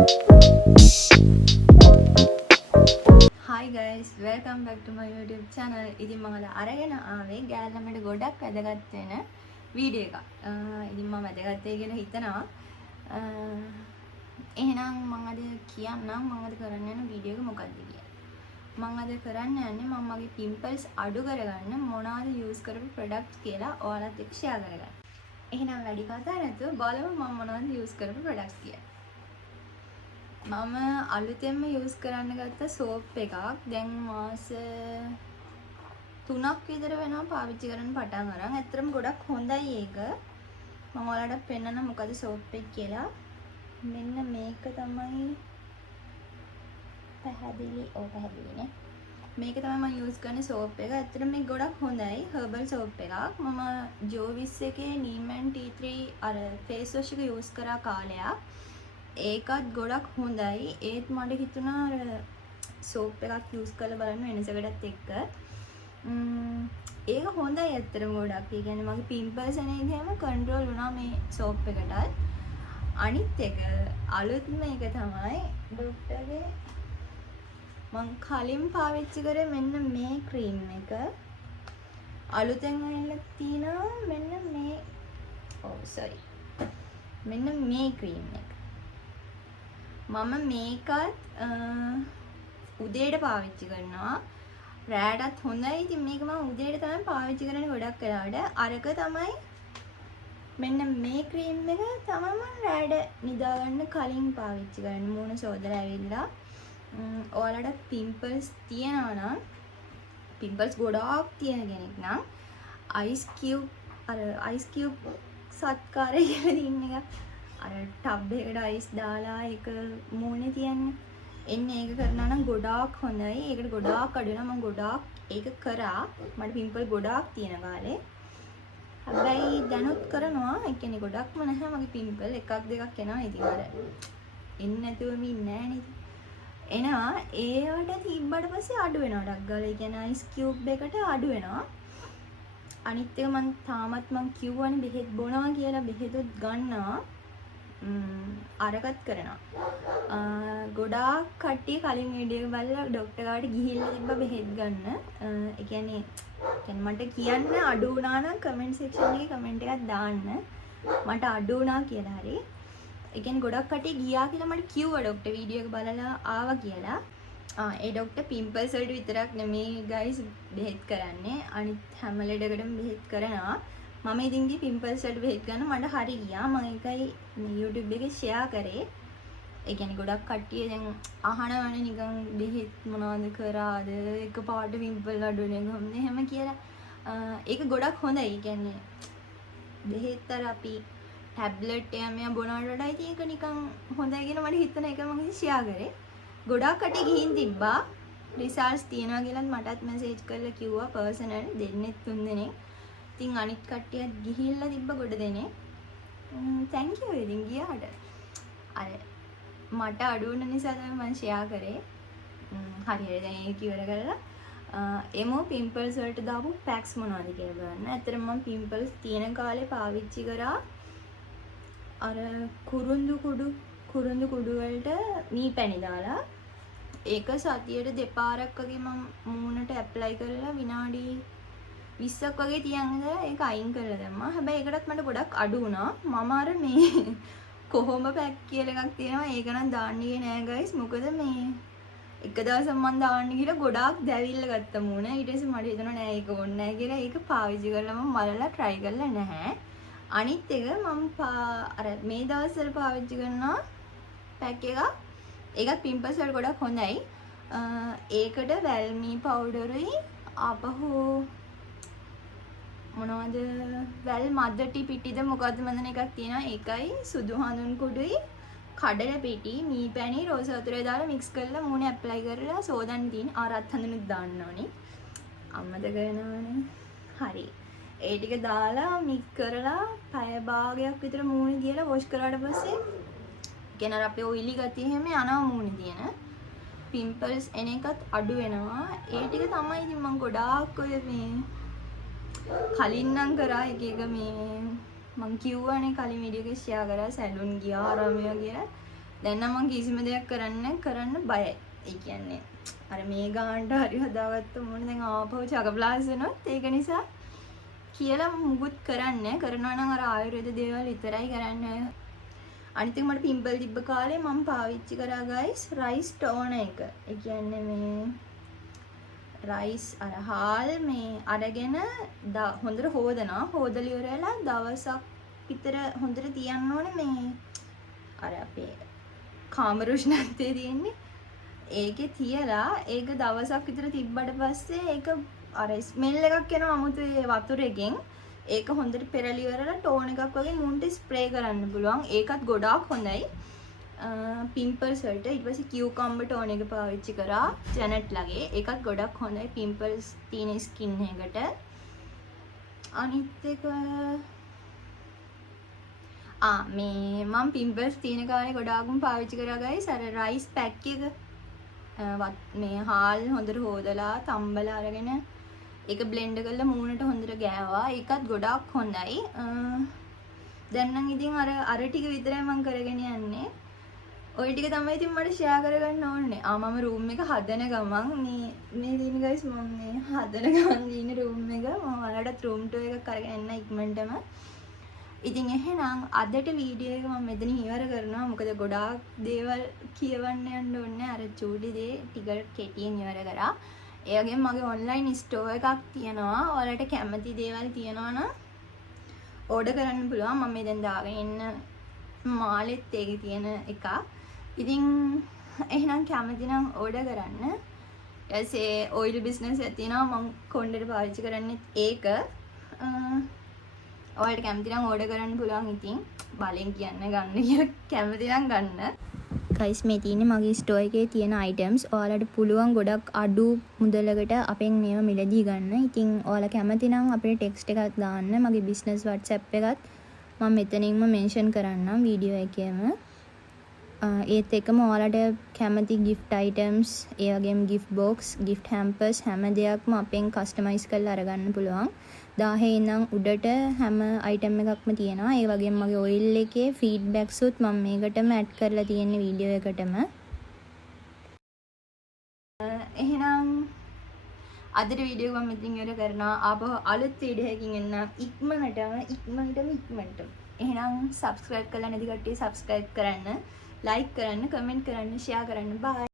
Hi guys, welcome back to my YouTube channel. ඉතින් මම අරගෙන ආවේ ගෑල්ලමට ගොඩක් වැදගත් වෙන වීඩියෝ එකක්. ඉතින් මම වැදගත් වෙයි කියලා හිතනවා. එහෙනම් මම අද කියන්නම් මම අද කරන්න යන වීඩියෝ එක මොකක්ද කියලා. මම අද කරන්න යන්නේ මම මගේ pimples අඩු කරගන්න මොනවද use කරපු products කියලා ඔයාලත් එක්ක share කරගන්න. එහෙනම් වැඩි කතා නැතුව බලමු මම මොනවද use කරපු products කියලා. මම අලුතෙන්ම යූස් කරන්න ගත්ත සෝප් එකක් දැන් මාස 3ක් විතර වෙනවා පාවිච්චි කරන්න පටන් අරන්. ඇත්තටම ගොඩක් හොඳයි ඒක. මම ඔයාලට පෙන්නන්න මොකද සෝප් එක කියලා. මෙන්න මේක තමයි පැහැදිලිනේ. මේක තමයි මම යූස් කරන සෝප් එක. ඇත්තටම මේක ගොඩක් හොඳයි. හර්බල් සෝප් එකක්. මම ජෝවිස් එකේ neem and tea tree අර face wash එක යූස් කරා කාලයක්. ඒකත් ගොඩක් හොඳයි. ඒත් මට හිතුණා සෝප් එකක් යූස් කරලා බලන්න වෙනසකටත් එක්ක. ඒක හොඳයි ඇත්තටම ගොඩක්. ඒ කියන්නේ මගේ පිම්පල්ස් එන ඉඳීම කන්ට්‍රෝල් වුණා මේ සෝප් එකටත්. අනිත් එක අලුත්ම එක තමයි ඩොක්ටර්ගේ මං කලින් පාවිච්චි කරේ මෙන්න මේ ක්‍රීම් එක. අලුතෙන් ඇවිල්ලා තියෙනවා මෙන්න මේ මෙන්න මේ ක්‍රීම් එක. මම මේකත් උදේට පාවිච්චි කරනවා. රෑටත් හොඳයි. ඉතින් මේක මම උදේට තමයි පාවිච්චි කරන්නේ ගොඩක් වෙලාවට. අරක තමයි මෙන්න මේ ක්‍රීම් එක තමයි මම රෑට නිදා ගන්න කලින් පාවිච්චි කරන්නේ. මූණ සෝදලා ඇවිල්ලා ඔයාලට පිම්පල්ස් තියනවා නම් පිම්පල්ස් ගොඩාක් තියෙන කෙනෙක් නම් අයිස් කියුබ් සත්කාරය කියලා දින්න එක අර ටබ් එකට අයිස් දාලා ඒක මූණේ තියන්න. එන්නේ ඒක කරනවා නම් ගොඩාක් හොඳයි. ඒකට ගොඩාක් අඩු වෙනවා. මම ගොඩාක් ඒක කරා. මට පිම්පල් ගොඩාක් තියෙන කාලේ. හැබැයි දැනුත් කරනවා. ඒ කියන්නේ ගොඩක්ම නැහැ මගේ පිම්පල්. එකක් දෙකක් එනවා. ඉතින් අර එන්නේ නැතුවම ඉන්නේ නැහැ නේද? එනවා. ඒවට තිබ්බට පස්සේ අඩු වෙනවා. ඩක් ගාලා. ඒ කියන්නේ අයිස් කියුබ් එකට අඩු වෙනවා. අනිත් එක මම තාමත් මං කිව්වනේ බෙහෙත් බොනවා කියලා බෙහෙතුත් ගන්නවා. අරකට කරනවා. ගොඩාක් කට්ටිය කලින් වීඩියෝ එක බලලා ડોක්ටර් ගාවට ගිහිල්ලා තිබ්බ බෙහෙත් ගන්න. ඒ කියන්නේ මට කියන්න අඩු වුණා නම් කමෙන්ට් සෙක්ෂන් එකේ කමෙන්ට් එකක් දාන්න. මට අඩු වුණා කියලා හරි. ඒ කියන්නේ ගොඩක් කට්ටිය ගියා කියලා මට කිව්වා ડોක්ටර් වීඩියෝ එක බලලා ආවා කියලා. ඒ ડોක්ටර් පිම්පල්ස් වලට විතරක් නෙමෙයි ගයිස් බෙහෙත් කරන්නේ. අනිත් හැම ලෙඩකටම බෙහෙත් කරනවා. මම ඉතින් ගිහින් පිම්පල්ස් වලට බෙහෙත් ගන්න මට හරි ගියා. මම ඒකයි YouTube එකේ ෂෙයා කරේ. ඒ කියන්නේ ගොඩක් කට්ටිය දැන් අහනවනේ නිකන් බෙහෙත් මොනවද කරාද එකපාරට පිම්පල් අඩු වෙන කොහොමද එහෙම කියලා. ඒක ගොඩක් හොඳයි. ඒ කියන්නේ බෙහෙත් අර අපි ටැබ්ලට් එකම බොනවට වඩා ඉතින් ඒක නිකන් හොඳයි කියලා මට හිතන එක මම ෂෙයා කරේ. ගොඩක් කට්ටිය ගිහින් තිබ්බා. රිසල්ට්ස් තියනවා කියලාත් මටත් මැසේජ් කරලා කිව්වා පර්සනල් දෙන්නෙත් තුන් දෙනෙක්. ඉතින් අනිත් කට්ටියත් ගිහිල්ලා තිබ්බ ගොඩ දෙනේ. thank you ඉතින් ගියාට. අර මට අඩු වෙන නිසා තමයි මම ෂෙයා කරේ. හරියට දැන් ඒක ඉවර කරලා එමු පිම්පල්ස් වලට දාපු පැක්ස් මොනවද කියලා බලන්න. ඇත්තටම මම පිම්පල්ස් තියෙන කාලේ පාවිච්චි කරා අර කුරුඳු කුඩු වලට මී පැණි දාලා ඒක සතියට දෙපාරක් වගේ මම මූණට ඇප්ලයි කරලා විනාඩි 20ක් වගේ තියන් ඉඳලා ඒක අයින් කරලා දැම්මා. හැබැයි ඒකටත් මට ගොඩක් අඩු වුණා. මම අර මේ කොහොම පැක් කියලා එකක් තියෙනවා. ඒක නම් දාන්න ගියේ නෑ ගයිස්. මොකද මේ එක දවසක් මම දාන්න ගිහලා ගොඩාක් දැවිල්ල ගත්ත මූණ. ඊට පස්සේ මට හිතුණා නෑ ඒක ඕනේ නෑ කියලා. ඒක පාවිච්චි කරලා මම බලලා try කරලා නැහැ. අනිත් එක මම අර මේ දවස්වල පාවිච්චි කරනවා පැක් එකක්. ඒකත් පිම්පල්ස් වලට ගොඩක් හොඳයි. ඒකට වැල්මී පවුඩරුයි ආපහු මොනවද වැල් මද්දටි පිටිද මොකද්ද මන්දන එකක් තියෙනවා. ඒකයි සුදු හඳුන් කුඩුයි කඩල පිටි මී පැණි රෝස වතුරේ දාලා මික්ස් කරලා මූණේ ඇප්ලයි කරලා සෝදන්න තියෙන. රත් හඳුනුත් දාන්න ඕනේ. අම්මද කරනවනේ. හරි. ඒ ටික දාලා මික්ස් කරලා පැය භාගයක් විතර මූණේ දියලා වොෂ් කරාට පස්සේ කෙනර අපේ ඔයිලි ගතිය හැම යනවා මූණේ තියෙන. පිම්පල්ස් එන එකත් අඩු වෙනවා. ඒ ටික තමයි ඉතින් මම ගොඩාක් ඔය මේ කලින් නම් කරා එක මේ මං කිව්වනේ කලින් වීඩියෝ එකේ ෂෙයා කරා සැලුන් ගියා ආරාමය කියලා. දැන් නම් මම කිසිම දෙයක් කරන්න බයයි. ඒ කියන්නේ අර මේ ගානට හරි හදාගත්ත මොන දැන් ආපහු චකප්ලාස් වෙනොත් ඒක නිසා කියලා මුකුත් කරන්නේ කරනවා නම් අර ආයුර්වේද දේවල් විතරයි කරන්නේ. අනිත් එක මට පිම්පල් තිබ්බ කාලේ මම පාවිච්චි කරා ගයිස් රයිස් ටෝන එක. ඒ කියන්නේ මේ රයිස් අර හාල් මේ අරගෙන හොඳට හොදනවා. හොදලා ඉවරලා දවසක් විතර හොඳට තියන්න ඕනේ මේ අර අපේ කාමර උෂ්ණත්වයේ තියෙන්නේ. ඒකේ තියලා ඒක දවසක් විතර තිබ්බට පස්සේ ඒක අර ස්මෙල් එකක් එනවා 아무තේ වතුරකින්. ඒක හොඳට පෙරලි ඉවරලා ටෝන් එකක් වගේ මුන්ට ස්ප්‍රේ කරන්න පුළුවන්. ඒකත් ගොඩාක් හොඳයි. පිම්පල්ස් වලට ඊට පස්සේ කියුකම්බර් ටෝන් එක පාවිච්චි කරා ජැනට් ලගේ. ඒකත් ගොඩක් හොඳයි පිම්පල්ස් තියෙන ස්කින් එකට. අනිත් එක මේ මම පිම්පල්ස් තියෙන කාලේ ගොඩාක්ම පාවිච්චි කරා ගයිස් අර රයිස් පැක් එක. මේ හාල් හොඳට හොදලා තම්බලා අරගෙන ඒක බ්ලෙන්ඩ් කරලා මූණට හොඳට ගෑවා. ඒකත් ගොඩාක් හොඳයි. දැන් නම් ඉතින් අර ටික විතරයි මම කරගෙන යන්නේ. ওই ටික තමයි ඉතින් මට ෂෙයා කරගන්න ඕනේ. මම රූම් එක හදන ගමන් මේ දින ගයිස් මම මේ හදන ගමන් ඉන්නේ රූම් එක. මම ඔයාලට රූම් ටූර් එකක් කරගෙන එන්න ඉක්මනටම. ඉතින් එහෙනම් අදට වීඩියෝ එක මම මෙතන ඉවර කරනවා. මොකද ගොඩාක් දේවල් කියවන්න යන්න ඕනේ. අර චූටි දේ ටික කෙටියෙන් ඉවර කරා. ඒ වගේම මගේ ඔන්ලයින් ස්ටෝර් එකක් තියෙනවා. ඔයාලට කැමති දේවල් තියෙනවා නම් ඕඩර් කරන්න පුළුවන්. මම මේ දැන් දාගෙන ඉන්න මාලෙත් ඒකේ තියෙන එකක්. ඉතින් එහෙනම් කැමති නම් ඕඩර් කරන්න. ඊටසේ ඔයිල් බිස්නස් එකක් තියෙනවා. මම කොණ්ඩේට පාවිච්චි කරන්නේ ඒක. ඔයාලට කැමති නම් ඕඩර් කරන්න පුළුවන්. ඉතින් බලෙන් කියන්න ගන්න කියලා කැමති නම් ගන්න. ගයිස් මේ තියෙන්නේ මගේ ස්ටෝර් එකේ තියෙන අයිටම්ස්. ඔයාලට පුළුවන් ගොඩක් අඩු මුදලකට අපෙන් මේවා මිලදී ගන්න. ඉතින් ඔයාලා කැමති නම් අපේ ටෙක්ස්ට් එකක් දාන්න. මගේ බිස්නස් WhatsApp එකත් මම මෙතනින්ම මෙන්ෂන් කරන්නම් වීඩියෝ එකේම. ඒත් එක්කම ඔයාලට කැමති gift items, ඒ වගේම gift box, gift hampers හැම දෙයක්ම අපෙන් කස්ටමයිස් කරලා අරගන්න පුළුවන්. 1000 ඉඳන් උඩට හැම අයිටම් එකක්ම තියෙනවා. ඒ වගේම මගේ ඔයිල් එකේ ෆීඩ්බැක්ස් උත් මම මේකටම ඇඩ් කරලා තියෙන වීඩියෝ එකටම. එහෙනම් අදට වීඩියෝ එක මම මෙතනින් ඉවර කරනවා. ආපහු අලුත් වීඩියෝ එකකින් එන්න ඉක්මනටම. එහෙනම් subscribe කරලා නැති කට්ටිය subscribe කරන්න, like කරන්න, comment කරන්න, share කරන්න. bye.